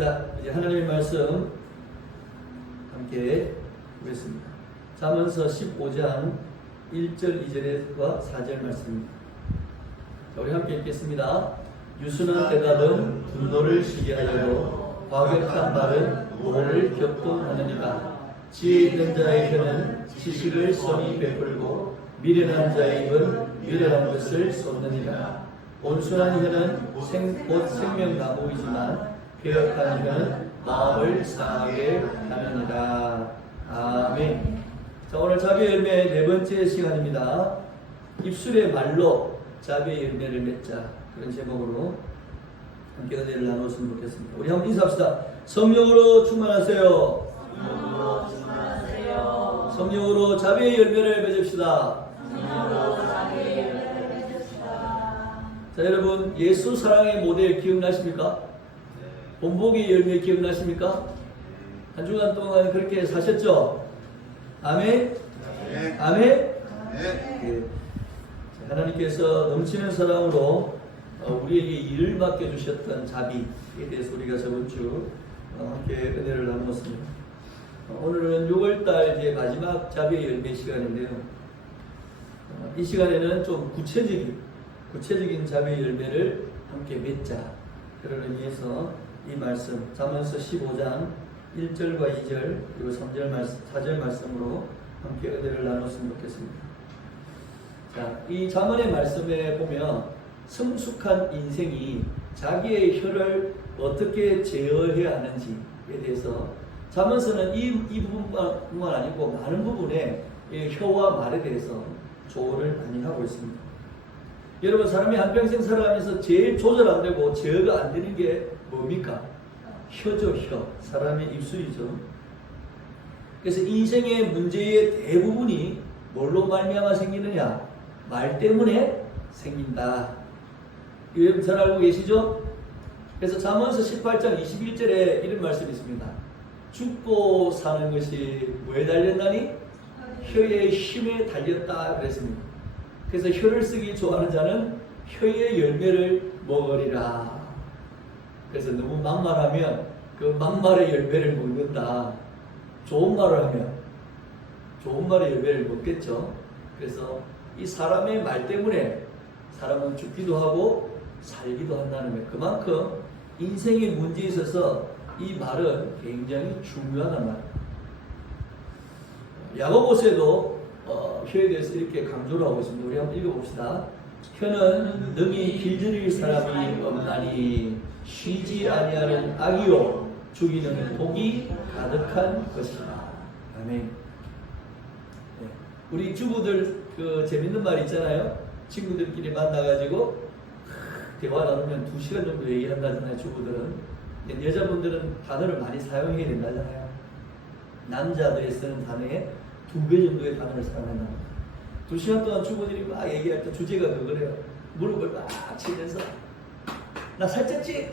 자, 이제 하나님의 말씀 함께 보겠습니다. 잠언서 15장 1절 2절과 4절 말씀입니다. 자, 우리 함께 읽겠습니다. 유순한 대답은 분노를 쉬게 하려고 과격한 말은 노를 격동하느니라. 지혜 있는 자의 혀는 지식을 선히 베풀고 미련한 자의 입은 미련한 것을 쏟느니라. 온순한 혀는 곧 생명나무이지만 괴역한 혀는 마음을 상하게 하느니라. 아멘. 자, 오늘 자비의 열매 네 번째 시간입니다. 입술의 말로 자비의 열매를 맺자, 그런 제목으로 함께 은혜를 나누었으면 좋겠습니다. 우리 한번 인사합시다. 성령으로 충만하세요. 성령으로 자비의 열매를 맺읍시다. 자, 여러분, 예수 사랑의 모델 기억나십니까? 본보기의 열매 기억나십니까? 한 주간 동안 그렇게 사셨죠? 아멘? 아멘? 네. 하나님께서 넘치는 사랑으로 우리에게 일을 맡겨주셨던 자비에 대해서 우리가 저번 주 함께 은혜를 나누었습니다. 오늘은 6월달 이제 마지막 자비의 열매 시간인데요. 이 시간에는 좀 구체적인 자비의 열매를 함께 맺자, 그런 의미에서 이 말씀 잠언서 15장 1절과 2절 그리고 4절 말씀으로 함께 은혜를 나눴으면 좋겠습니다. 자, 이 잠언의 말씀에 보면 성숙한 인생이 자기의 혀를 어떻게 제어해야 하는지에 대해서 잠언서는 이 부분뿐만 아니고 많은 부분에 혀와 말에 대해서 조언을 많이 하고 있습니다. 여러분, 사람이 한평생 살아가면서 제일 조절 안 되고 제어가 안 되는 게 뭡니까? 혀죠, 혀. 사람의 입술이죠. 그래서 인생의 문제의 대부분이 뭘로 말미암아 생기느냐? 말 때문에 생긴다. 여러분 잘 알고 계시죠? 그래서 잠언서 18장 21절에 이런 말씀이 있습니다. 죽고 사는 것이 뭐에 달렸나니? 혀의 힘에 달렸다 그랬습니다. 그래서 혀를 쓰기 좋아하는 자는 혀의 열매를 먹으리라. 그래서 너무 막말하면 그 막말의 열매를 먹는다. 좋은 말을 하면 좋은 말의 열매를 먹겠죠. 그래서 이 사람의 말 때문에 사람은 죽기도 하고 살기도 한다는 거예요. 그만큼 인생의 문제에 있어서 이 말은 굉장히 중요하단 말이에요. 야고보서에도 혀에 대해서 이렇게 강조를 하고 있습니다. 우리 한번 읽어봅시다. 혀는 능히 길들일 사람이 없나니 쉬지 아니하는 악이요 죽이는 독이 가득한 것이다. 아멘. 네. 우리 주부들 그 재밌는 말 있잖아요. 친구들끼리 만나가지고 대화 나누면 2시간 정도 얘기한다잖아요. 주부들은. 여자분들은 단어를 많이 사용해야 된다잖아요. 남자들이 쓰는 단어에 2배 정도의 단어를 사용한다. 2시간 동안 주부들이 막 얘기할 때 주제가 그거래요. 무릎을 막 치면서 나 살쪘지?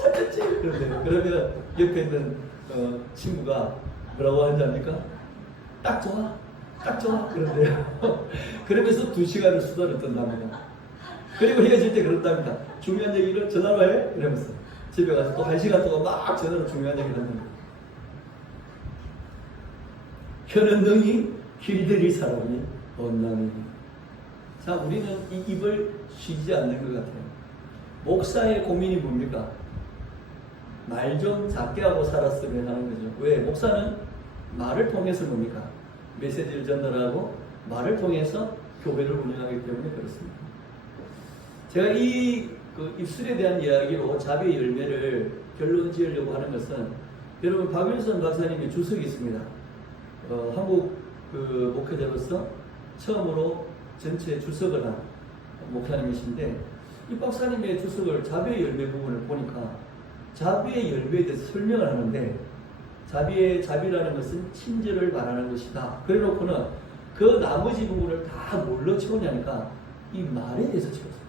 살쪘지? 그런데요. 그러면 옆에 있는 친구가 뭐라고 하는지 압니까? 딱 좋아. 딱 좋아. 그런데요. 그러면서 2시간을 수다를 떤답니다. 그리고 헤어질 때 그런답니다. 중요한 얘기를 전화로 해? 이러면서 집에 가서 또 1시간 동안 막 전화로 중요한 얘기를 합니다. 혀는 능히 길들일 사람이 없나니. 자, 우리는 이 입을 쉬지 않는 것 같아요. 목사의 고민이 뭡니까? 말 좀 작게 하고 살았으면 하는 거죠. 왜? 목사는 말을 통해서 뭡니까? 메시지를 전달하고 말을 통해서 교회를 운영하기 때문에 그렇습니다. 제가 이 입술에 대한 이야기로 자비의 열매를 결론 지으려고 하는 것은, 여러분 박wilson 박사님의 주석이 있습니다. 한국 목회자로서 처음으로 전체 주석을 한 목사님이신데, 이 박사님의 주석을 자비의 열매 부분을 보니까 자비의 열매에 대해서 설명을 하는데, 자비라는 것은 친절을 말하는 것이다. 그래 놓고는 그 나머지 부분을 다 뭘로 채우냐니까 이 말에 대해서 채웠어요.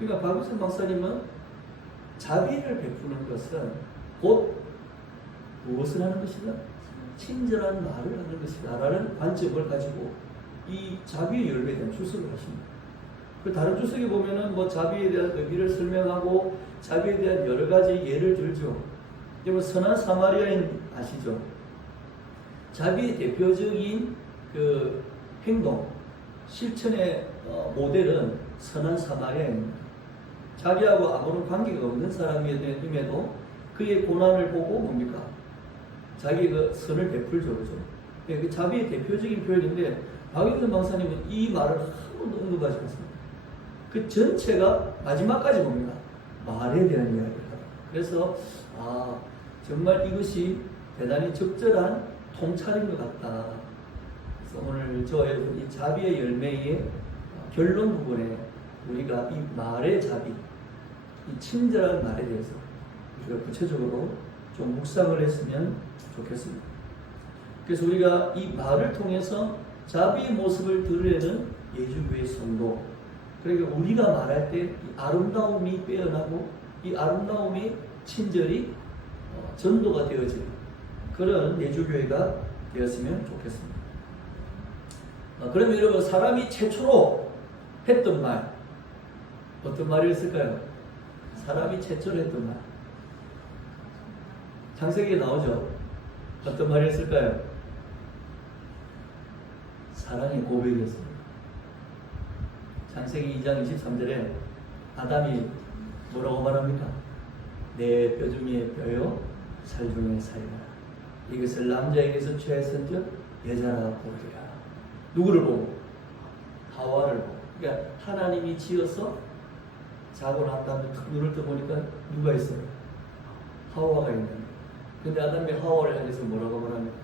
그러니까 박wilson 박사님은 자비를 베푸는 것은 곧 무엇을 하는 것이다? 친절한 말을 하는 것이다 라는 관점을 가지고 이 자비의 열매에 대한 주석을 하십니다. 그 다른 주석에 보면은 뭐 자비에 대한 의미를 설명하고 자비에 대한 여러 가지 예를 들죠. 여러분 선한 사마리아인 아시죠? 자비의 대표적인 그 행동, 실천의 모델은 선한 사마리아입니다. 자기하고 아무런 관계가 없는 사람임에도 그의 고난을 보고 뭡니까? 자기 그 선을 베풀죠, 그죠? 그 자비의 대표적인 표현인데 박익근 박사님은 이 말을 한 번도 언급하지 않습니다. 그 전체가 마지막까지 봅니다. 말에 대한 이야기입니다. 그래서 정말 이것이 대단히 적절한 통찰인 것 같다. 그래서 오늘 저의 이 자비의 열매의 결론 부분에 우리가 이 말의 자비, 이 친절한 말에 대해서 우리가 구체적으로 좀 묵상을 했으면 좋겠습니다. 그래서 우리가 이 말을 통해서 자비의 모습을 드러내는 예수교의 성도, 그러니까 우리가 말할 때 이 아름다움이 빼어나고 이 아름다움이 친절히 전도가 되어지는 그런 예수교회가 되었으면 좋겠습니다. 그러면 여러분 사람이 최초로 했던 말 어떤 말이었을까요? 사람이 최초로 했던 말 창세기에 나오죠. 어떤 말이었을까요? 사랑의 고백이었습니다. 창세기 2장 23절에 아담이 뭐라고 말합니까? 내 뼈 중에 뼈요 살 중에 살이라. 이것을 남자에게서 취하였은즉 여자라 부르리라. 누구를 보고? 하와를 보고. 그러니까 하나님이 지어서 자고 난 다음에 눈을 떠보니까 누가 있어요? 하와가 있는 거예요. 근데 아담이 하와를 향해서 뭐라고 말합니까?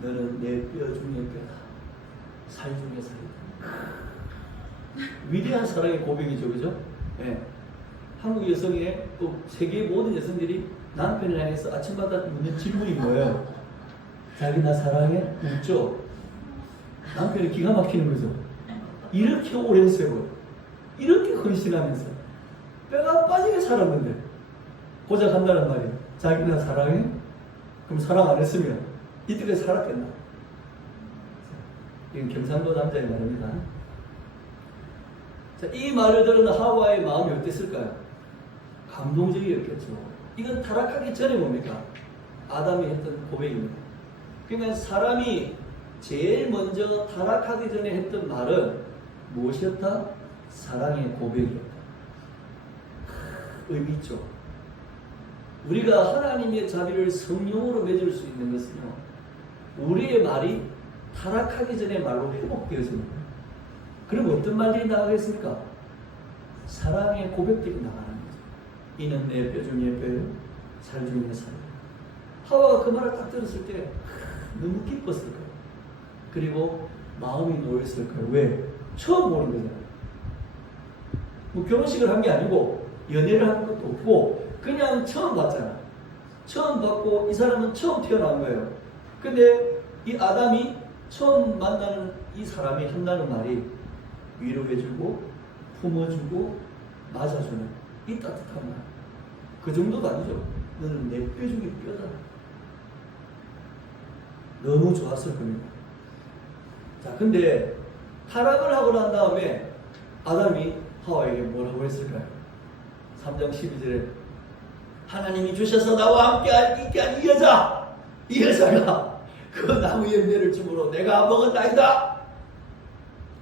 너는 내 뼈 중에 뼈다. 살 중에 살이다. 위대한 사랑의 고백이죠, 그죠? 네. 한국 여성의 또 세계 모든 여성들이 남편을 향해서 아침마다 묻는 질문이 뭐예요? 자기 나 사랑해? 묻죠? 남편이 기가 막히는 거죠. 이렇게 오랜 세월, 이렇게 헌신하면서 뼈가 빠지게 살았는데 고작 한다는 말이에요. 자기 나 사랑해? 그럼 사랑 안 했으면 이때까지 살았겠나? 이건 경상도 남자의 말입니다. 자, 이 말을 들은 하와의 마음이 어땠을까요? 감동적이었겠죠. 이건 타락하기 전에 뭡니까? 아담이 했던 고백입니다. 그러니까 사람이 제일 먼저 타락하기 전에 했던 말은 무엇이었다? 사랑의 고백이었다. 의미 있죠. 우리가 하나님의 자비를 성령으로 맺을 수 있는 것은요, 우리의 말이 타락하기 전에 말로 회복되어지는 거예요. 그럼 어떤 말들이 나가겠습니까? 사랑의 고백들이 나가는 거죠. 이는 내 뼈 중에 뼈요, 살 중에 살. 하와가 그 말을 딱 들었을 때 너무 기뻤을 거예요. 그리고 마음이 놓였을 거예요. 왜? 처음 보는 거잖아요. 뭐 결혼식을 한 게 아니고 연애를 한 것도 없고 그냥 처음 봤잖아. 처음 봤고 이 사람은 처음 태어난 거예요. 근데 이 아담이 처음 만나는 이 사람이 한다는 말이 위로해주고 품어주고 맞아주는 이 따뜻한 말. 그 정도도 아니죠. 너는 내 뼈 중에 뼈다. 너무 좋았을 겁니다. 자, 근데 타락을 하고 난 다음에 아담이 하와에게 뭐라고 했을까요? 3장 12절에 하나님이 주셔서 나와 함께 있게 한 이 여자가 그 나무 열매를 주므로 내가 먹었나이다.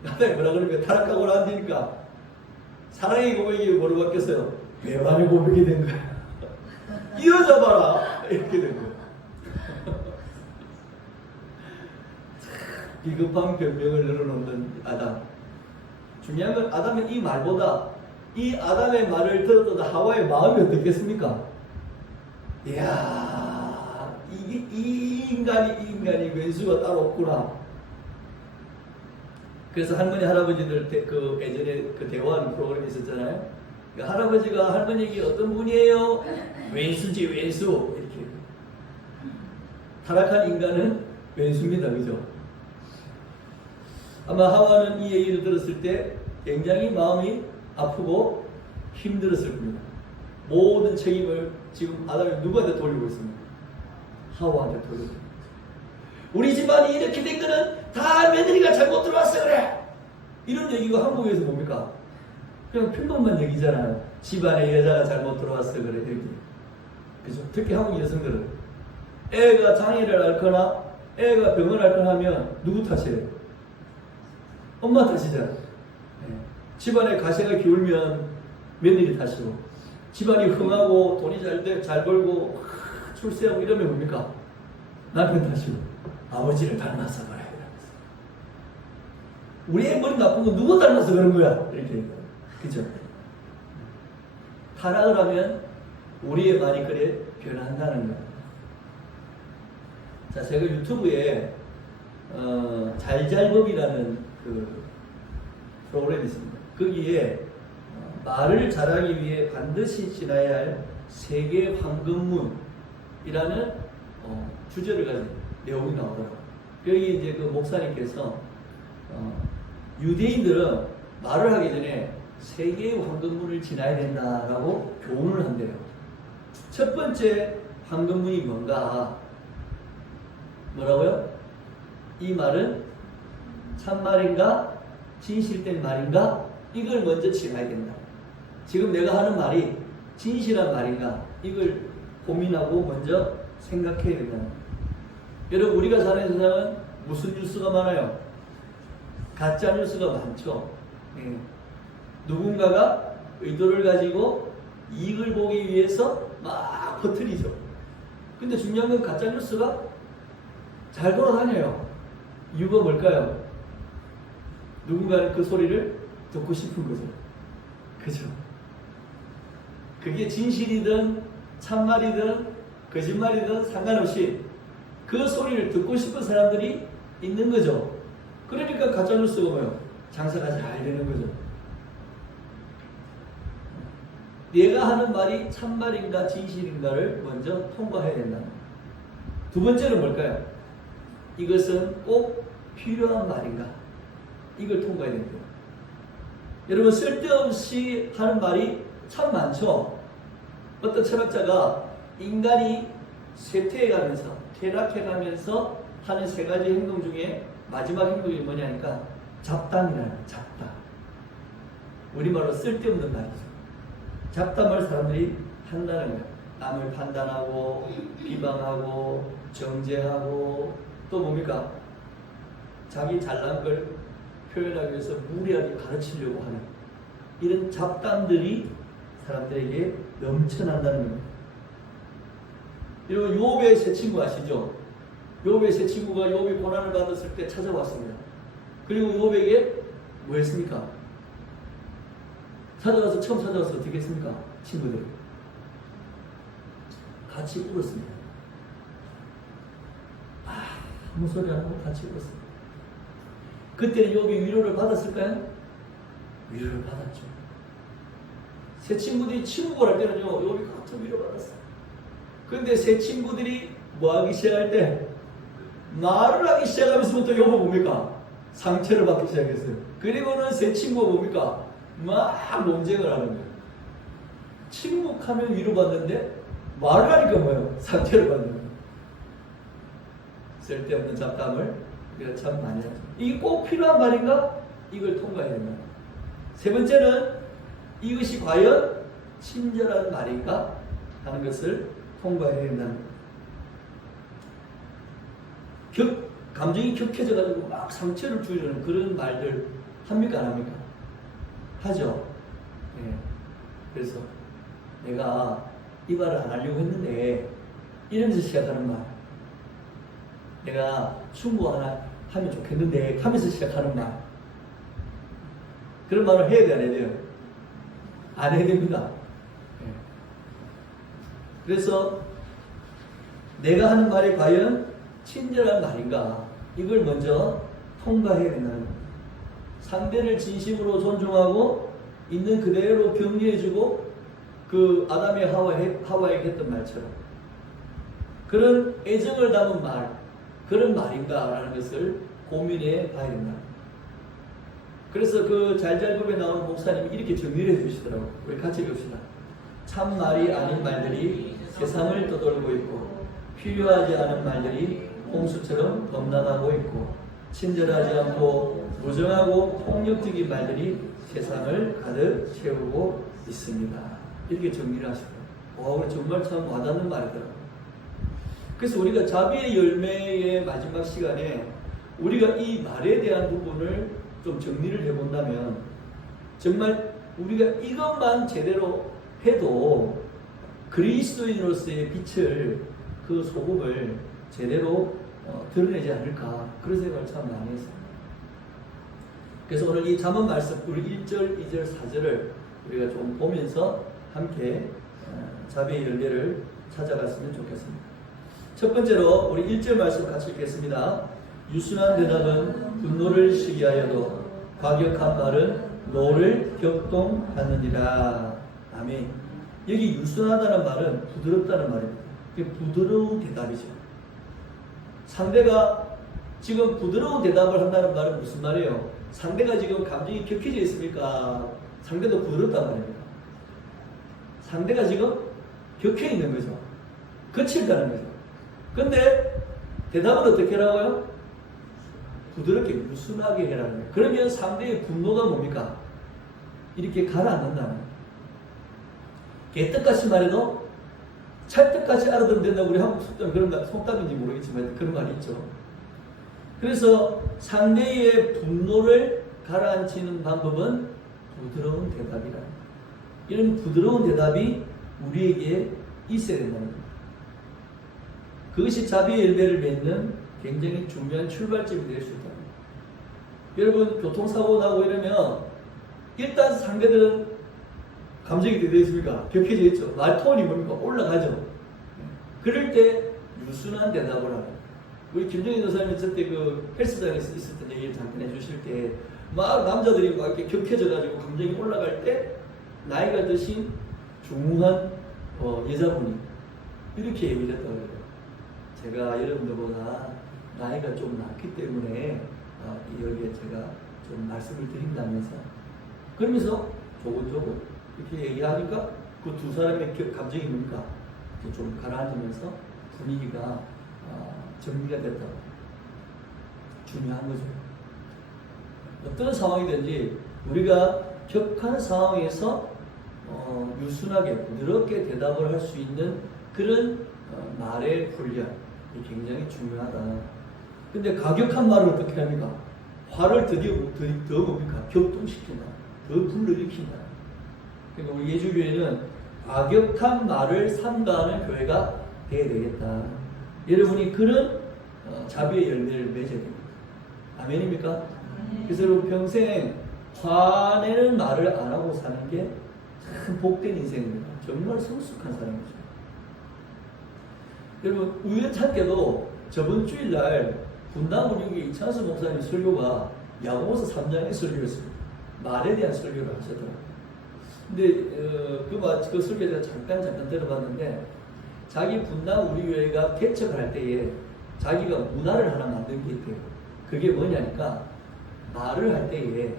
아담이 뭐라 그러니까 타락하고 난 뒤니까 사랑의 고백이 뭐로 바뀌었어요? 배반의 고백이 된 거야. 이 여자 봐라 이렇게 된 거야. 비겁한 변명을 늘어놓는 아담. 중요한 건 아담의 이 말보다 이 아담의 말을 들었던 하와의 마음이 어떻겠습니까? 이야, 이 인간이 왼수가 따로 없구나. 그래서 할머니 할아버지들 그 예전에 그 대화하는 프로그램이 있었잖아요. 그 할아버지가 할머니에게 어떤 분이에요? 왼수지 왼수 이렇게. 타락한 인간은 왼수입니다, 그죠? 아마 하와는 이 얘기를 들었을 때 굉장히 마음이 아프고 힘들었을 겁니다. 모든 책임을 지금 아담이 누구한테 돌리고 있습니다? 하와한테 돌리고 있습니다. 우리 집안이 이렇게 된 거는 다 며느리가 잘못 들어왔어 그래. 이런 얘기가 한국에서 뭡니까? 그냥 평범한 얘기잖아요. 집안에 여자가 잘못 들어왔어 그래 이렇게. 그죠? 특히 한국 여성들은 애가 장애를 앓거나 애가 병을 앓거나 하면 누구 탓이에요? 엄마 탓이잖아. 네. 집안에 가세가 기울면 며느리 탓이고, 집안이 흥하고 돈이 잘 벌고 출세하고 이러면 뭡니까? 남편 탓이고, 아버지를 닮아서 그래. 우리 애 머리 나쁜 건 누구 닮아서 그런 거야? 이렇게. 그죠? 타락을 하면 우리의 말이 그래 변한다는 거야. 자, 제가 유튜브에 잘잘법이라는 그 프로그램이 있습니다. 거기에 말을 잘하기 위해 반드시 지나야 할 세계 황금문이라는 주제를 가진 내용이 나오더라고요. 여기 이제 그 목사님께서 유대인들은 말을 하기 전에 세계의 황금문을 지나야 된다라고 교훈을 한대요. 첫 번째 황금문이 뭔가? 뭐라고요? 이 말은 참말인가? 진실된 말인가? 이걸 먼저 지나야 된다. 지금 내가 하는 말이 진실한 말인가? 이걸 고민하고 먼저 생각해야 된다. 여러분, 우리가 사는 세상은 무슨 뉴스가 많아요? 가짜 뉴스가 많죠. 예. 누군가가 의도를 가지고 이익을 보기 위해서 막 퍼뜨리죠. 근데 중요한 건 가짜 뉴스가 잘 돌아다녀요. 이유가 뭘까요? 누군가는 그 소리를 듣고 싶은 거죠. 그죠? 그게 진실이든 참말이든 거짓말이든 상관없이 그 소리를 듣고 싶은 사람들이 있는 거죠. 그러니까 가짜뉴스가 뭐예요? 장사가 잘 되는 거죠. 내가 하는 말이 참말인가 진실인가를 먼저 통과해야 된다. 두 번째는 뭘까요? 이것은 꼭 필요한 말인가? 이걸 통과해야 됩니다. 여러분, 쓸데없이 하는 말이 참 많죠. 어떤 철학자가 인간이 쇠퇴해가면서 퇴락해가면서 하는 세 가지 행동 중에 마지막 행동이 뭐냐니까 잡담이라는 거예요. 잡담. 우리말로 쓸데없는 말이죠. 잡담을 사람들이 한다는 거예요. 남을 판단하고 비방하고 정죄하고 또 뭡니까? 자기 잘난 걸 표현하기 위해서 무리하게 가르치려고 하는 이런 잡담들이 사람들에게 넘쳐난다는 겁니다. 여러분, 욥의 세 친구 아시죠? 욥의 세 친구가 욥이 고난을 받았을 때 찾아왔습니다. 그리고 욥에게 뭐 했습니까? 처음 찾아와서 어떻게 했습니까? 친구들 같이 울었습니다. 아무 소리 안 하고 같이 울었습니다. 그때 욥이 위로를 받았을까요? 위로를 받았죠. 세 친구들이 친구를 할 때는요, 욥이 같은 위로 받았어요. 그런데 세 친구들이 뭐 하기 시작할 때 말을 하기 시작하면서부터 욥은 뭡니까? 상처를 받기 시작했어요. 그리고는 세 친구가 뭡니까? 막 논쟁을 하는 거예요. 침묵하면 위로받는데 말을 하니까 뭐예요? 상처를 받는 거예요. 쓸데없는 잡담을 우리가 참 많이 하죠. 이게 꼭 필요한 말인가? 이걸 통과해야 된다. 세 번째는 이것이 과연 친절한 말인가? 하는 것을 통과해야 된다는 거예요. 감정이 격해져가지고 막 상처를 주려는 그런 말들 합니까? 안 합니까? 하죠. 네. 그래서 내가 이 말을 안 하려고 했는데 이러면서 시작하는 말, 내가 충고 하나 하면 좋겠는데 하면서 시작하는 말, 그런 말을 해야 돼, 안 해야 돼요? 안 해야 됩니다. 네. 그래서 내가 하는 말이 과연 친절한 말인가, 이걸 먼저 통과해야 된다는 겁니다. 상대를 진심으로 존중하고 있는 그대로 격려해주고 그 아담이 하와에게 했던 말처럼 그런 애정을 담은 말, 그런 말인가라는 것을 고민해 봐야 된다. 그래서 그 잘잘법에 나오는 목사님이 이렇게 정리를 해주시더라고요. 우리 같이 봅시다. 참 말이 아닌 말들이 세상을 떠돌고 있고 필요하지 않은 말들이 홍수처럼 범람하고 있고 친절하지 않고 무정하고 폭력적인 말들이 세상을 가득 채우고 있습니다. 이렇게 정리를 하시고요. 와, 정말 참 와닿는 말이더라고요. 그래서 우리가 자비의 열매의 마지막 시간에 우리가 이 말에 대한 부분을 좀 정리를 해본다면 정말 우리가 이것만 제대로 해도 그리스도인으로서의 빛을 그 소금을 제대로 드러내지 않을까 그런 생각을 참 많이 했습니다. 그래서 오늘 이 잠언 말씀 우리 1절, 2절, 4절을 우리가 좀 보면서 함께 자비의 열매를 찾아갔으면 좋겠습니다. 첫 번째로 우리 1절 말씀 같이 읽겠습니다. 유순한 대답은 분노를 시기하여도 과격한 말은 노를 격동하느니라. 아멘. 여기 유순하다는 말은 부드럽다는 말입니다. 부드러운 대답이죠. 상대가 지금 부드러운 대답을 한다는 말은 무슨 말이에요? 상대가 지금 감정이 격해져 있습니까? 상대도 부드럽단 말입니다. 상대가 지금 격해 있는 거죠. 거칠다는 거죠. 근데 대답을 어떻게 하라고요? 부드럽게 유순하게 해라는 거예요. 그러면 상대의 분노가 뭡니까? 이렇게 가라앉는다는 거예요. 개떡같이 말해도 찰떡같이 알아들으면 된다고 우리 한국 속담 그런 속담인지 모르겠지만 그런 말이 있죠. 그래서 상대의 분노를 가라앉히는 방법은 부드러운 대답이라. 이런 부드러운 대답이 우리에게 있어야 된다는 겁니다. 그것이 자비의 열매를 맺는 굉장히 중요한 출발점이 될 수 있다. 여러분 교통사고 나고 이러면 일단 상대들은 감정이 어떻게 되어 있습니까? 격해져 있죠. 말톤이 뭡니까? 올라가죠. 그럴 때 유순한 대답을 하고 우리 김정희 여사님이 저때 그 헬스장에서 있을 때 얘기를 잠깐 해주실 때 막 남자들이 막 이렇게 격해져가지고 감정이 올라갈 때 나이가 드신 중후한 여자분이 이렇게 얘기를 했다고 해요. 제가 여러분들보다 나이가 좀 많기 때문에 여기에 제가 좀 말씀을 드린다면서 그러면서 조곤조곤 이렇게 얘기하니까 그 두 사람의 감정이 뭡니까? 좀 가라앉으면서 분위기가 정리가 됐다고. 중요한 거죠. 어떤 상황이든지 우리가 격한 상황에서 유순하게 부드럽게 대답을 할 수 있는 그런 말의 훈련이 굉장히 중요하다. 근데 가격한 말을 어떻게 합니까? 화를 더 뭡니까? 격동시킨다. 더 불러일으킨다. 그러니까 우리 예주교회는 과격한 말을 삼가하는 교회가 되어야 되겠다. 여러분이 그런 자비의 열매를 맺어야 됩니다. 아멘입니까? 그래서 여러분 평생 화내는 말을 안 하고 사는 게 참 복된 인생입니다. 정말 성숙한 사람이죠. 여러분 우연찮게도 저번 주일날 분당 우리교회 이창수 목사님 설교가 야고보서 3장의 설교였습니다. 말에 대한 설교를 하셨더라고요. 근데 그 설교를 잠깐 들어봤는데 자기 분당 우리 교회가 개척을 할 때에 자기가 문화를 하나 만든 게 있대요. 그게 뭐냐니까 말을 할 때에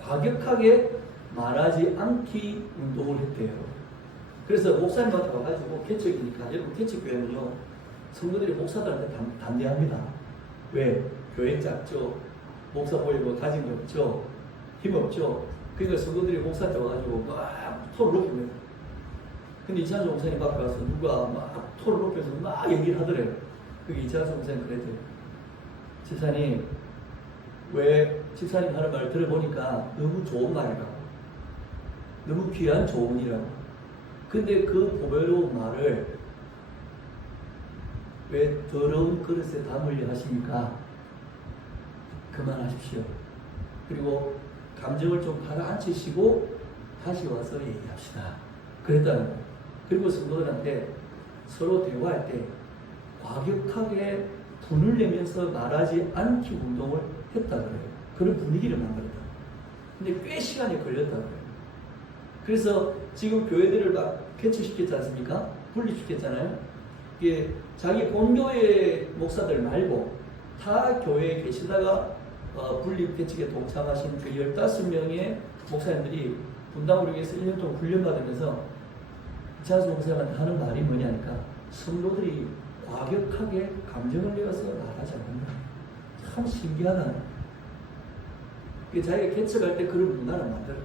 과격하게 말하지 않기 운동을 했대요. 그래서 목사님한테 와가지고 개척이니까 여러분 개척교회는요 성도들이 목사들한테 담대합니다. 왜? 교회 작죠. 목사 보이고 가진 거 없죠. 힘 없죠. 그러니까 성도들이 목사한테 와가지고 막 토를 높입니다. 근데 이찬수 목사님 앞에 가서 누가 막 토를 높여서 막 얘기를 하더래요. 그게 이찬수 목사님 그랬대요. 집사님, 왜 집사님 하는 말을 들어보니까 너무 좋은 말이라고. 너무 귀한 조언이라고. 근데 그 보배로운 말을 왜 더러운 그릇에 담으려 하십니까? 그만하십시오. 그리고 감정을 좀 가라앉히시고 다시 와서 얘기합시다. 그랬다는 거예요. 그리고 성도들한테 서로 대화할 때 과격하게 분을 내면서 말하지 않기 운동을 했다 그래요. 그런 분위기를 만들었다. 근데 꽤 시간이 걸렸다 그래요. 그래서 지금 교회들을 막 개척시켰지 않습니까? 분립시켰잖아요. 이게 자기 본교회 목사들 말고 타 교회에 계시다가 분립 개척에 동참하신 그 15명의 목사님들이 분당 우리교회에서 1년 동안 훈련받으면서 이찬수 목사님한테 하는 말이 뭐냐니까 성도들이 과격하게 감정을 내어서 말하지 않는다. 참 신기하다. 자기가 개척할 때 그런 문화를 만들었다.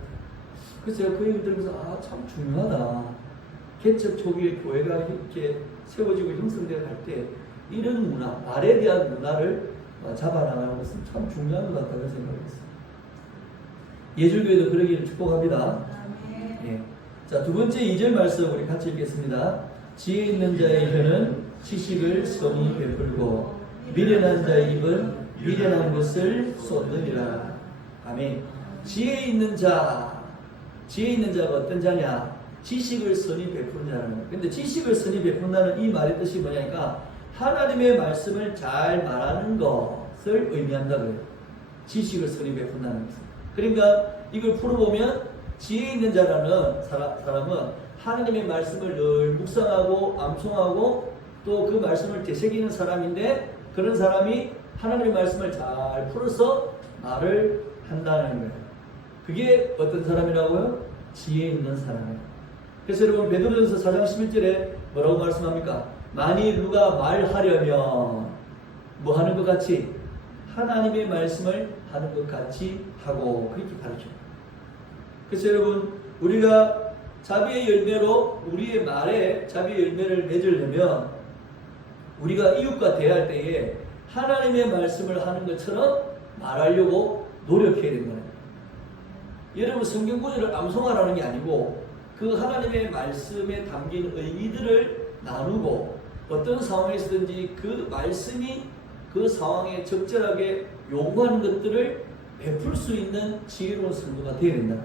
그래서 제가 그 얘기 들으면서 참 중요하다. 개척 초기에 교회가 이렇게 세워지고 형성되어 갈 때 이런 문화, 말에 대한 문화를 잡아나가는 것은 참 중요한 것 같다고 생각했어요. 예술교회도 그러기를 축복합니다. 예. 자, 두 번째 2절 말씀 우리 같이 읽겠습니다. 지혜 있는 자의 혀는 지식을 선히 베풀고 미련한 자의 입은 미련한 것을 쏟느니라. 아멘. 지혜 있는 자가 어떤 자냐? 지식을 선히 베푸는 자라는 거예요. 근데 지식을 선히 베푼다는 이 말의 뜻이 뭐냐니까 하나님의 말씀을 잘 말하는 것을 의미한다고요. 지식을 선히 베푼다는 것은. 그러니까 이걸 풀어보면 지혜 있는 자라는 사람은 하나님의 말씀을 늘 묵상하고 암송하고 또 그 말씀을 되새기는 사람인데 그런 사람이 하나님의 말씀을 잘 풀어서 말을 한다는 거예요. 그게 어떤 사람이라고요? 지혜 있는 사람이에요. 그래서 여러분 베드로전서 4장 11절에 뭐라고 말씀합니까? 만일 누가 말하려면 뭐 하는 것 같이? 하나님의 말씀을 하는 것 같이 하고 그렇게 가르쳐요. 그래서 여러분 우리가 자비의 열매로 우리의 말에 자비의 열매를 맺으려면 우리가 이웃과 대할 때에 하나님의 말씀을 하는 것처럼 말하려고 노력해야 된다는 거예요. 여러분 성경 구절을 암송하라는 게 아니고 그 하나님의 말씀에 담긴 의미들을 나누고 어떤 상황에서든지 그 말씀이 그 상황에 적절하게 요구하는 것들을 베풀 수 있는 지혜로운 성도가 되어야 된다.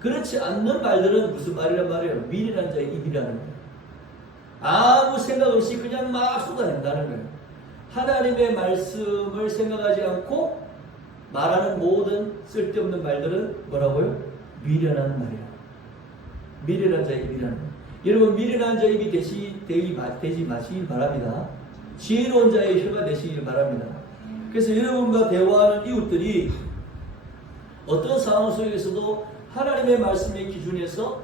그렇지 않는 말들은 무슨 말이란 말이에요? 미련한 자의 입이라는 거예요. 아무 생각 없이 그냥 막 쏟아낸다는 거예요. 하나님의 말씀을 생각하지 않고 말하는 모든 쓸데없는 말들은 뭐라고요? 미련한 말이야. 미련한 자의 입이라는 거예요. 여러분 미련한 자의 입이 되지 마시길 바랍니다. 지혜로운 자의 혀가 되시길 바랍니다. 그래서 여러분과 대화하는 이웃들이 어떤 상황 속에서도 하나님의 말씀의 기준에서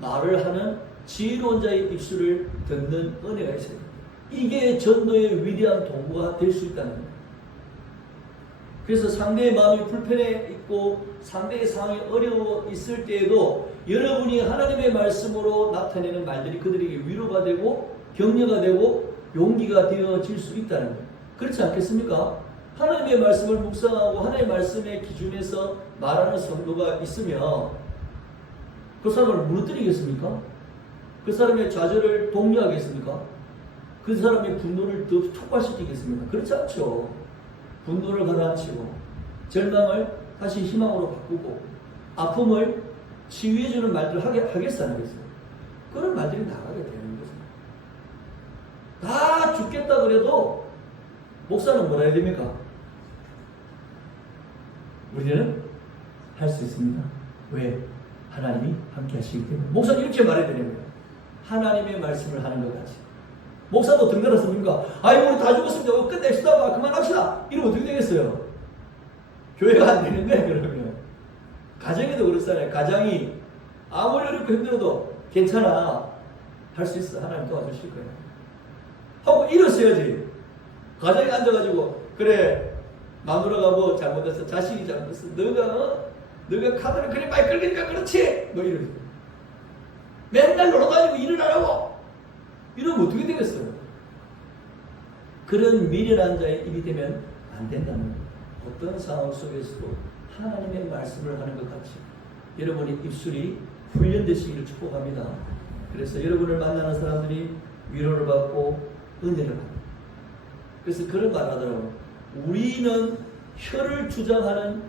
말을 하는 지혜로운 자의 입술을 듣는 은혜가 있어요. 이게 전도의 위대한 도구가 될 수 있다는 거예요. 그래서 상대의 마음이 불편해 있고 상대의 상황이 어려워 있을 때에도 여러분이 하나님의 말씀으로 나타내는 말들이 그들에게 위로가 되고 격려가 되고 용기가 되어질 수 있다는 거예요. 그렇지 않겠습니까? 하나님의 말씀을 묵상하고 하나님의 말씀의 기준에서 말하는 성도가 있으면 그 사람을 무너뜨리겠습니까? 그 사람의 좌절을 독려하겠습니까? 그 사람의 분노를 더 촉발시키겠습니까? 그렇지 않죠. 분노를 가라앉히고 절망을 다시 희망으로 바꾸고 아픔을 치유해주는 말들을 하겠어 안 하겠어요? 그런 말들이 나가게 되는 거죠. 다 죽겠다 그래도 목사는 뭐라 해야 됩니까? 우리는 할 수 있습니다. 왜? 하나님이 함께 하시기 때문에. 목사는 이렇게 말해야 되는 거예요. 하나님의 말씀을 하는 것 같이. 목사도 등단했습니까? 아이고 우리 다 죽었습니다. 끝냅시다. 그만합시다. 이러면 어떻게 되겠어요? 교회가 안 되는데 그러면. 가정에도 그렇잖아요. 가장이 아무리 어렵고 힘들어도 괜찮아. 할 수 있어. 하나님 도와주실 거예요. 하고 일었어야지. 가정에 앉아가지고 그래 마누라가 뭐 잘못했어. 자식이 잘못했어. 너가 카드를 그리 많이 끌리니까 그렇지. 뭐 이러지. 맨날 놀아다니고 일을 안 하고 이러면 어떻게 되겠어요? 그런 미련한 자의 입이 되면 안 된다는 거예요. 어떤 상황 속에서도 하나님의 말씀을 하는 것 같이 여러분의 입술이 훈련되시기를 축복합니다. 그래서 여러분을 만나는 사람들이 위로를 받고 은혜를 받고 그래서 그런 말 하더라고요. 우리는 혀를 주장하는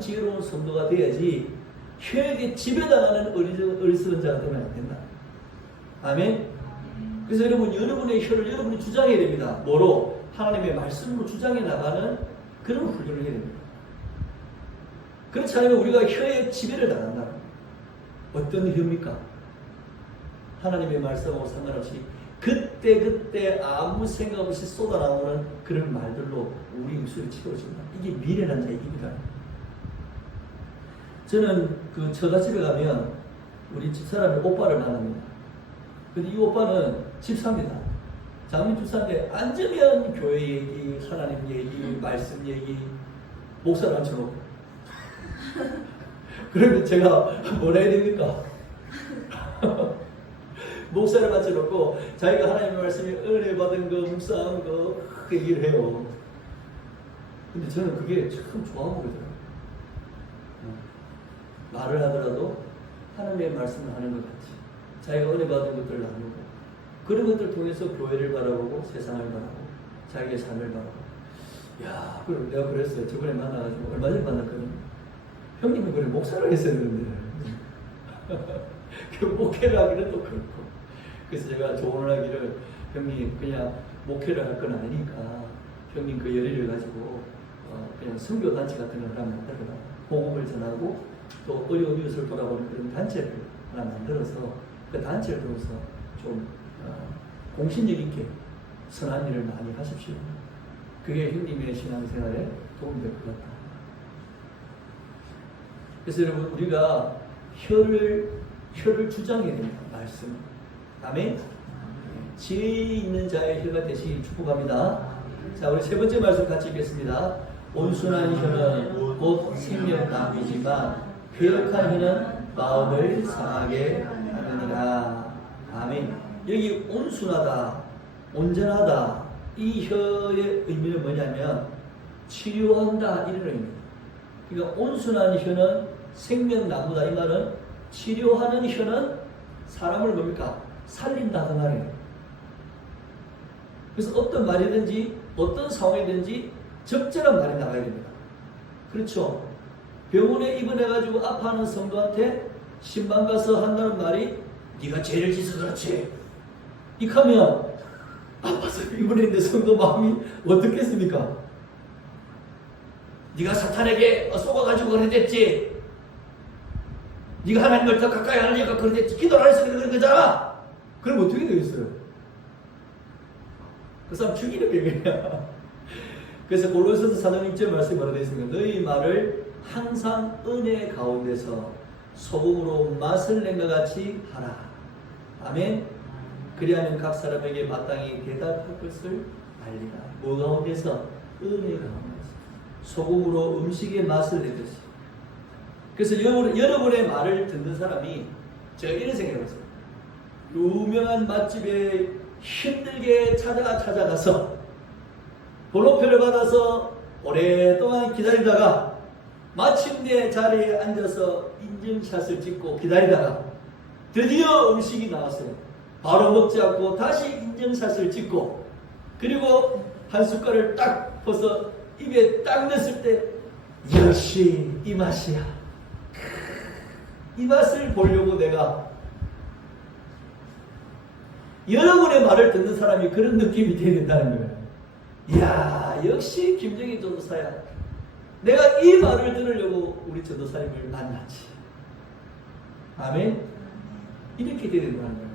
지혜로운 성도가 돼야지 혀에게 지배당하는 어리석은 자가 되면 안 된다. 아멘. 그래서 여러분의 혀를 여러분이 주장해야 됩니다. 뭐로? 하나님의 말씀으로 주장해 나가는 그런 훈련을 해야 됩니다. 그렇지 않으면 우리가 혀에 지배를 당한다. 어떤 혀입니까? 하나님의 말씀하고 상관없이 그때 아무 생각 없이 쏟아나오는 그런 말들로 우리 입술이 채워진다. 이게 미련한 자의 입이다. 저는 그 처갓집에 가면 우리 집사람의 오빠를 만납니다. 근데 이 오빠는 집사입니다. 장로님 집사인데 앉으면 교회 얘기, 하나님 얘기, 말씀 얘기, 목사를 앉혀놓고. 그러면 제가 뭐라 해야 됩니까? 목사를 앉혀놓고 자기가 하나님의 말씀에 은혜 받은 거, 묵상한 거 그 얘기를 해요. 근데 저는 그게 참 좋아 보이더라고요. 말을 하더라도 하나님의 말씀을 하는 것 같이 자기가 은혜 받은 것들을 나누고 그런 것들을 통해서 교회를 바라보고 세상을 바라보고 자기의 삶을 바라보고. 야, 그럼 내가 그랬어요. 저번에 만나가지고 얼마 전에 만났거든요. 형님은 그래 목사를 했어야 되는데 그 목회를 하기는 또 그렇고. 그래서 제가 조언을 하기를 형님 그냥 목회를 할 건 아니니까 형님 그 열의를 가지고 그냥 선교단체 같은 걸 하나 만들어라. 복음을 전하고 또 어려운 이웃을 돌아보는 그런 단체를 하나 만들어서 그 단체를 통해서 좀 공신력 있게 선한 일을 많이 하십시오. 그게 형님의 신앙생활에 도움이 될 것 같다. 그래서 여러분 우리가 혀를 주장해야 됩니다. 말씀. 아멘. 지혜 있는 자의 혀가 되시길 축복합니다. 자, 우리 세 번째 말씀 같이 읽겠습니다. 온순한 혀는 곧 생명나무이지만 괴역한 혀는 마음을 상하게 하느니라. 아멘. 여기 온순하다, 온전하다 이 혀의 의미는 뭐냐면 치료한다 이런 의미입니다. 그러니까 온순한 혀는 생명나무다 이 말은 치료하는 혀는 사람을 뭡니까? 살린다 그 말이에요. 그래서 어떤 말이든지 어떤 상황이든지 적절한 말이 나가야 됩니다. 그렇죠? 병원에 입원해가지고 아파하는 성도한테 신방 가서 한다는 말이 네가 죄를 짓어서 그렇지. 이하면 아파서 입원했는데 성도 마음이 어떻겠습니까? 네가 사탄에게 속아가지고 그랬댔지. 네가 하나님을 더 가까이 하려니까 그랬댔지. 기도를 안 해서 그런 거잖아. 그럼 어떻게 되겠어요? 그 사람 죽이는 게 그냥. 그래서 골로새서 4장 6절 말씀에 뭐라 되어 있습니까? 너희 말을 항상 은혜 가운데서 소금으로 맛을 낸 것 같이 하라. 아멘. 그리하면 각 사람에게 마땅히 대답할 것을 알리라. 뭐 가운데서? 은혜 가운데서. 소금으로 음식의 맛을 내듯이. 그래서 여러분의 말을 듣는 사람이 제가 이런 생각을 했어요. 유명한 맛집에 힘들게 찾아가서 번호표를 받아서 오랫동안 기다리다가 마침내 자리에 앉아서 인증샷을 찍고 기다리다가 드디어 음식이 나왔어요. 바로 먹지 않고 다시 인증샷을 찍고 그리고 한 숟갈을 딱 퍼서 입에 딱 넣었을 때 역시 이 맛이야. 이 맛을 보려고 내가 여러분의 말을 듣는 사람이 그런 느낌이 돼야 된다는 거예요. 이야, 역시 김정희 전도사야. 내가 이 말을 들으려고 우리 전도사님을 만났지. 아멘? 이렇게 돼야 된다는 거예요.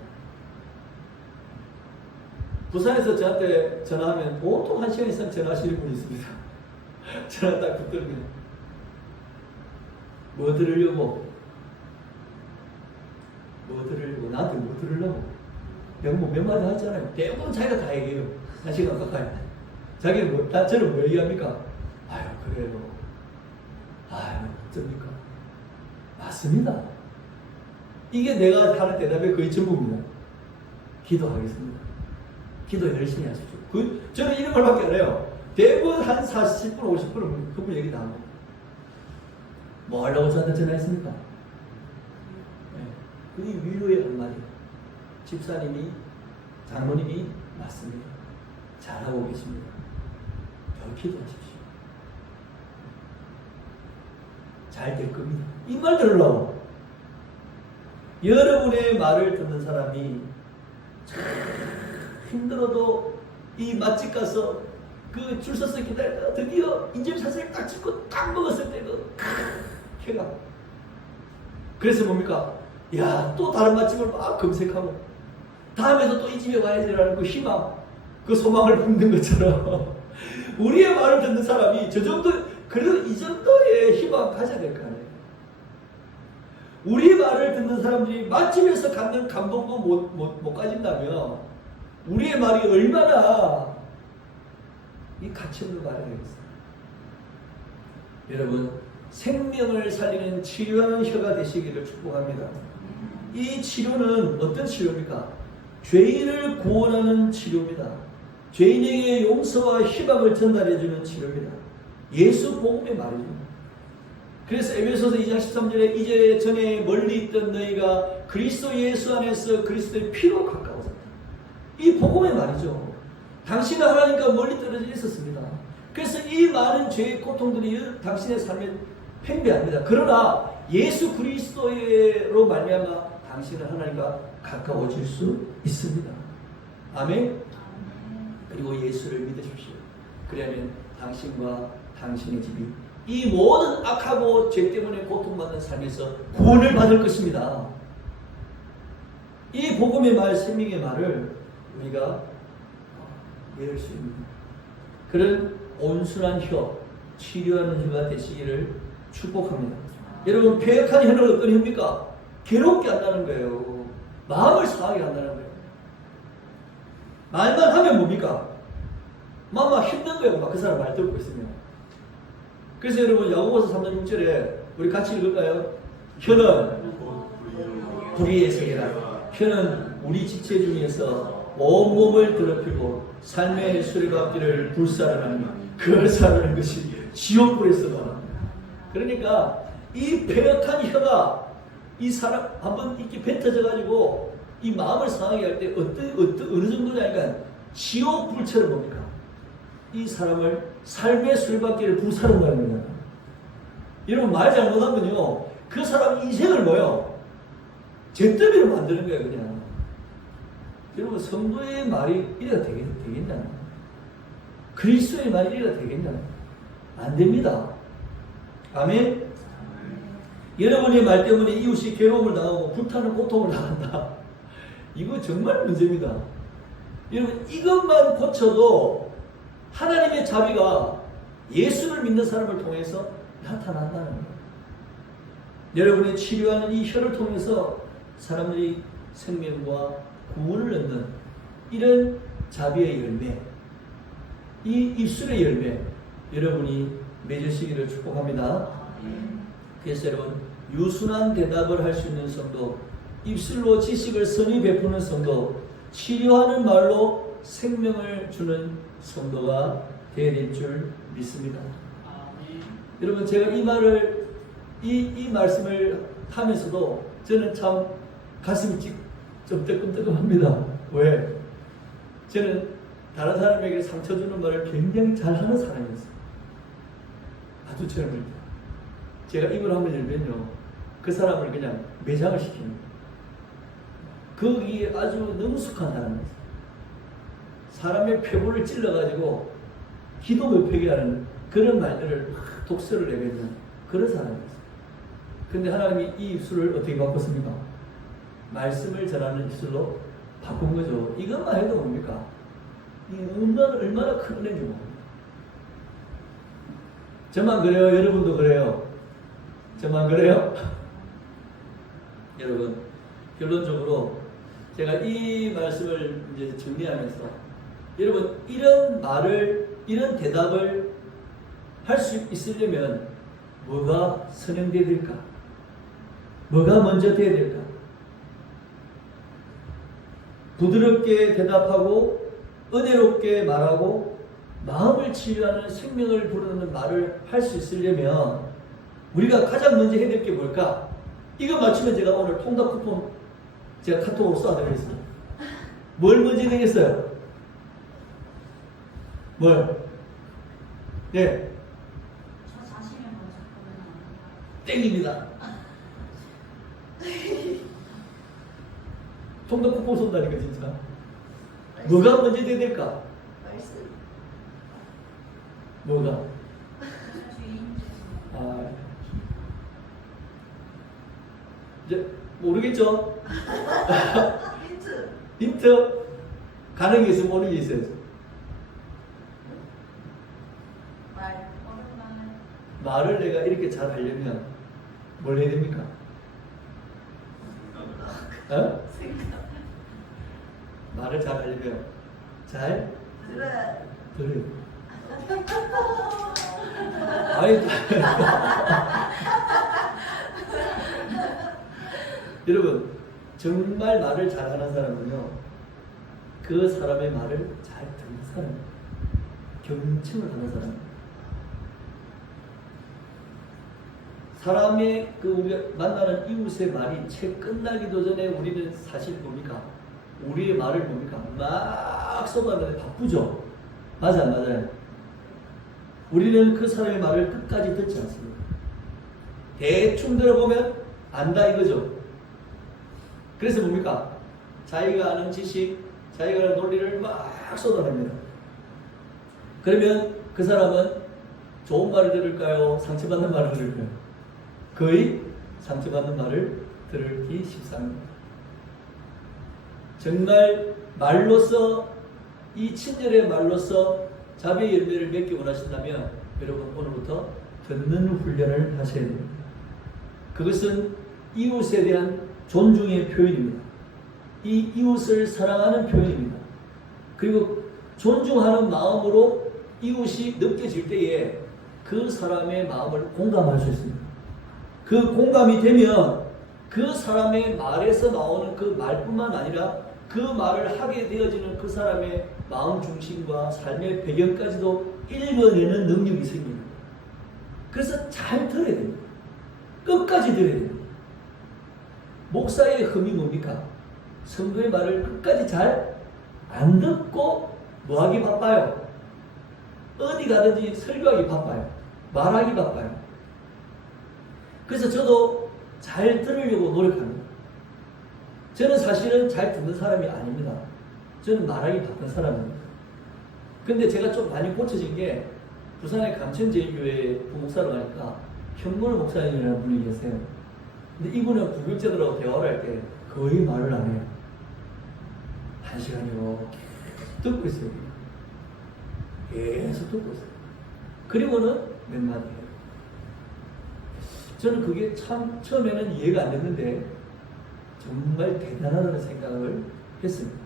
부산에서 저한테 전화하면 보통 1시간 이상 전화하시는 분이 있습니다. 전화 딱 붙들면 뭐 들으려고? 나한테 뭐 들으려고? 내가 뭐 몇 마디 하잖아요. 대부분 자기가 다 얘기해요. 1시간 가까이. 자기는 저는 뭐 얘기합니까? 아유, 그래요. 아유, 어쩝니까? 맞습니다. 이게 내가 하는 대답의 거의 전부입니다. 기도하겠습니다. 기도 열심히 하십시오. 저는 이런 말밖에 안 해요. 대부분 한 40분, 50분은 그분 얘기 다 하고. 뭐 하려고 저한테 전화했습니까? 그게 위로의 한마디. 집사님이, 장로님이 맞습니다. 잘하고 계십니다. 더 기도하십시오. 잘 될 겁니다. 이 말 들으려고. 여러분의 말을 듣는 사람이 참 힘들어도 이 맛집 가서 그 줄 서서 기다리다가 드디어 인증샷을 딱 찍고 딱 먹었을 때 걔가 그래서 뭡니까? 야, 또 다른 맛집을 막 검색하고 다음에도 또 이 집에 와야지라는 그 희망, 그 소망을 품는 것처럼 우리의 말을 듣는 사람이 저 정도, 그래도 이 정도의 희망 가져야 될 거 아니에요. 우리 말을 듣는 사람들이 맛집에서 갖는 감동도 못 가진다면 우리의 말이 얼마나 이 가치 없는 말이 되겠어요. 여러분, 생명을 살리는 치료하는 혀가 되시기를 축복합니다. 이 치료는 어떤 치료입니까? 죄인을 구원하는 치료입니다. 죄인에게 용서와 희망을 전달해주는 치료입니다. 예수 복음의 말이죠. 그래서 에베소서 2장 13절에 이제 전에 멀리 있던 너희가 그리스도 예수 안에서 그리스도의 피로 가까워졌다. 이 복음의 말이죠. 당신은 하나님과 멀리 떨어져 있었습니다. 그래서 이 많은 죄의 고통들이 당신의 삶에 팽배합니다. 그러나 예수 그리스도로 말미암아 당신은 하나님과 가까워질 수 있습니다. 아멘. 그리고 예수를 믿으십시오. 그러면 당신과 당신의 집이 이 모든 악하고 죄 때문에 고통받는 삶에서 구원을 받을 것입니다. 이 복음의 말, 생명의 말을 우리가 외울 수 있는 그런 온순한 혀, 치료하는 혀가 되시기를 축복합니다. 여러분, 폐역한 혀는 어떤 혀입니까? 괴롭게 한다는 거예요. 마음을 상하게 한다는 거예요. 말만 하면 뭡니까? 막 힘든 거예요. 막 그 사람 말 듣고 있으면. 그래서 여러분, 야고보서 3장 6절에 우리 같이 읽을까요? 혀는 불의의 세계라. 혀는 우리 지체 중에서 온몸을 더럽히고 삶의 수레바퀴를 불사르는 그걸 사르는 것이 지옥불에서 나옵니다. 그러니까 이 폐역한 혀가 이 사람 한번 이렇게 뱉어져 가지고 이 마음을 상하게 할 때 어느 정도냐니까 지옥불처럼 뭡니까? 이 사람을 삶의 수레바퀴를 불사른다는 겁니다. 여러분, 말 잘못하면요, 그 사람 인생을 뭐요? 잿더미로 만드는 거예요, 그냥. 여러분, 성도의 말이 이래가 되겠냐? 그리스도의 말이 이래가 되겠냐? 안 됩니다. 아멘? 여러분의 말 때문에 이웃이 괴로움을 당하고 불타는 고통을 당한다. 이거 정말 문제입니다. 여러분, 이것만 고쳐도 하나님의 자비가 예수를 믿는 사람을 통해서 나타난다는 거예요. 여러분의 치료하는 이 혀를 통해서 사람들이 생명과 구원을 얻는 이런 자비의 열매, 이 입술의 열매, 여러분이 맺으시기를 축복합니다. 그래서 여러분, 유순한 대답을 할 수 있는 성도, 입술로 지식을 선히 베푸는 성도, 치료하는 말로 생명을 주는 성도가 되어야 될 줄 믿습니다. 여러분, 제가 이 말을, 이 말씀을 하면서도 저는 참 가슴이 좀 뜨끔뜨끔합니다. 왜? 저는 다른 사람에게 상처 주는 말을 굉장히 잘하는 사람이었어요. 아주 젊을 때. 제가 입을 한번 열면요, 그 사람을 그냥 매장을 시키는 거예요. 거기에 아주 능숙한 사람이었어요. 사람의 표본을 찔러가지고 기도 못 펴게 하는 그런 말들을 막 독서를 내뱉는 그런 사람이었어요. 근데 하나님이 이 입술을 어떻게 바꿨습니까? 말씀을 전하는 입술로 바꾼 거죠. 이것만 해도 뭡니까? 이 얼마나 큰 은혜인지 모릅니다. 저만 그래요? 여러분도 그래요? 저만 그래요? 여러분, 결론적으로 제가 이 말씀을 이제 정리하면서 여러분, 이런 말을, 이런 대답을 할 수 있으려면 뭐가 선행돼야 될까? 뭐가 먼저 돼야 될까? 부드럽게 대답하고 은혜롭게 말하고 마음을 치유하는 생명을 부르는 말을 할 수 있으려면 우리가 가장 먼저 해야 될 게 뭘까? 이거 맞추면 제가 오늘 통닭 쿠폰 제가 카톡으로 쏴드리겠습니다. 뭘 먼저 해야 되겠어요? 뭘? 네. 저 자신을 먼저 보면 안 돼요. 땡입니다. 통닭 쿠폰 쏜다니까 진짜. 뭐가 먼저 돼야 될까? 말씀. 뭐가? 주인께서. 아, 이제 모르겠죠? 힌트. 힌트? 가는 게 있으면 오는 게 있어야죠. 말. 어른 말. 말을 내가 이렇게 잘 하려면 뭘 해야 됩니까? 어? 생각. 말을 잘 하려면 잘 들어야 들어요. 아니, 여러분, 정말 말을 잘하는 사람은요, 그 사람의 말을 잘 듣는 사람, 경청을 하는 사람. 사람의 우리가 만나는 이웃의 말이 채 끝나기도 전에 우리는 사실 뭡니까? 우리의 말을 뭡니까? 막 쏟아내는데 바쁘죠? 맞아, 맞아요. 우리는 그 사람의 말을 끝까지 듣지 않습니다. 대충 들어보면 안다 이거죠. 그래서 뭡니까? 자기가 아는 지식, 자기가 아는 논리를 막 쏟아냅니다. 그러면 그 사람은 좋은 말을 들을까요? 상처받는 말을 들을까요? 거의 상처받는 말을 들기 십상입니다. 정말 말로서, 이 친절의 말로서 자비의 열매를 맺기 원하신다면 여러분 오늘부터 듣는 훈련을 하셔야 됩니다. 그것은 이웃에 대한 존중의 표현입니다. 이 이웃을 사랑하는 표현입니다. 그리고 존중하는 마음으로 이웃이 느껴질 때에 그 사람의 마음을 공감할 수 있습니다. 그 공감이 되면 그 사람의 말에서 나오는 그 말뿐만 아니라 그 말을 하게 되어지는 그 사람의 마음 중심과 삶의 배경까지도 읽어내는 능력이 생깁니다. 그래서 잘 들어야 됩니다. 끝까지 들어야 됩니다. 목사의 흠이 뭡니까? 성도의 말을 끝까지 잘 안 듣고 뭐하기 바빠요? 어디 가든지 설교하기 바빠요. 말하기 바빠요. 그래서 저도 잘 들으려고 노력합니다. 저는 사실은 잘 듣는 사람이 아닙니다. 저는 말하기 바쁜 사람입니다. 근데 제가 좀 많이 고쳐진 게 부산의 감천제일교회 부목사로 가니까 현물 목사님이라는 분이 계세요. 근데 이분은 부교육자들하고 대화를 할 때 거의 말을 안 해요. 1시간이요. 계속 듣고 있어요. 계속 듣고 있어요. 그리고는 몇 마디 해요. 저는 그게 참 처음에는 이해가 안 됐는데 정말 대단하다는 생각을 했습니다.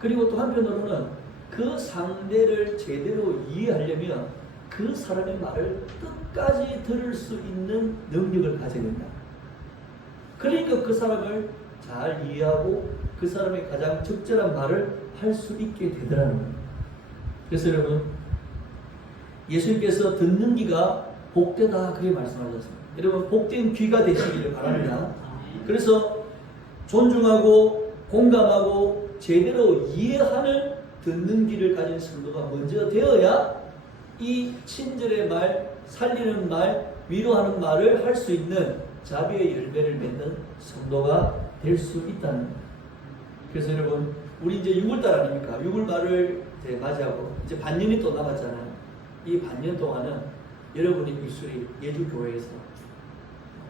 그리고 또 한편으로는 그 상대를 제대로 이해하려면 그 사람의 말을 끝까지 들을 수 있는 능력을 가져야 된다. 그러니까 그 사람을 잘 이해하고 그 사람의 가장 적절한 말을 할 수 있게 되더라는 거예요. 그래서 여러분, 예수님께서 듣는 귀가 복되다 그렇게 말씀하셨습니다. 여러분, 복된 귀가 되시기를 바랍니다. 그래서 존중하고 공감하고 제대로 이해하는 듣는 귀를 가진 성도가 먼저 되어야 이 친절의 말, 살리는 말, 위로하는 말을 할 수 있는 자비의 열매를 맺는 성도가 될 수 있다는 겁니다. 그래서 여러분, 우리 이제 6월달 아닙니까? 6월말을 이제 맞이하고 이제 반년이 또 남았잖아요. 이 반년 동안은 여러분의 입술이 예주교회에서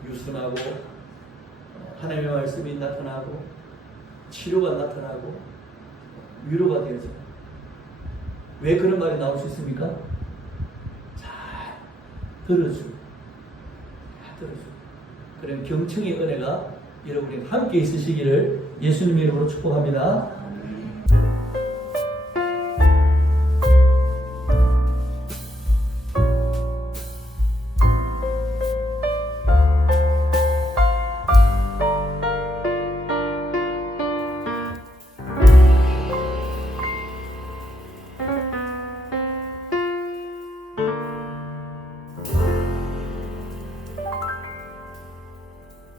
유순하고 하나님의 말씀이 나타나고 치료가 나타나고 위로가 되어져요. 왜 그런 말이 나올 수 있습니까? 잘 들어주고 잘 들어주고 그런 경청의 은혜가 여러분이 함께 있으시기를 예수님의 이름으로 축복합니다.